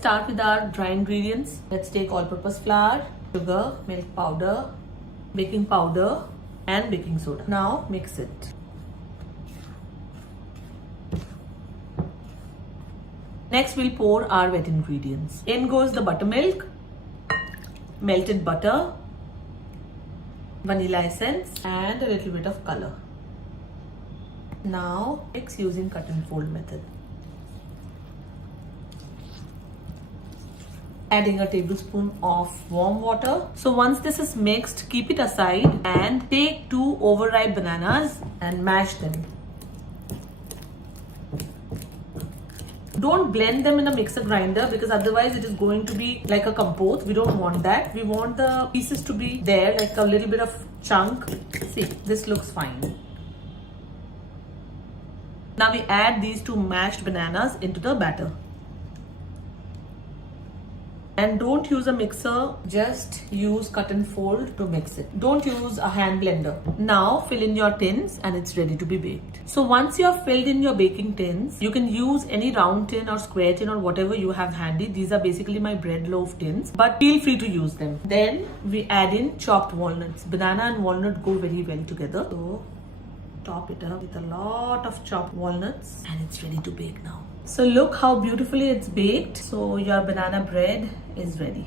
start with our dry ingredients. Let's take all-purpose flour, sugar, milk powder, baking powder and baking soda. Now mix it. Next we'll pour our wet ingredients. In goes the buttermilk, melted butter, vanilla essence and a little bit of color. Now mix using cut and fold method. Adding a tablespoon of warm water. So once this is mixed, keep it aside and take 2 overripe bananas and mash them. Don't blend them in a mixer grinder because otherwise it is going to be like a compote. We don't want that. We want the pieces to be there, like a little bit of chunk. See, this looks fine. Now we add these 2 mashed bananas into the batter. And don't use a mixer, just use cut and fold to mix it. Don't use a hand blender. Now fill in your tins and it's ready to be baked. So once you have filled in your baking tins, you can use any round tin or square tin or whatever you have handy. These are basically my bread loaf tins, but feel free to use them. Then we add in chopped walnuts. Banana and walnut go very well together. So top it up with a lot of chopped walnuts and it's ready to bake now. So look how beautifully it's baked. So your banana bread is ready.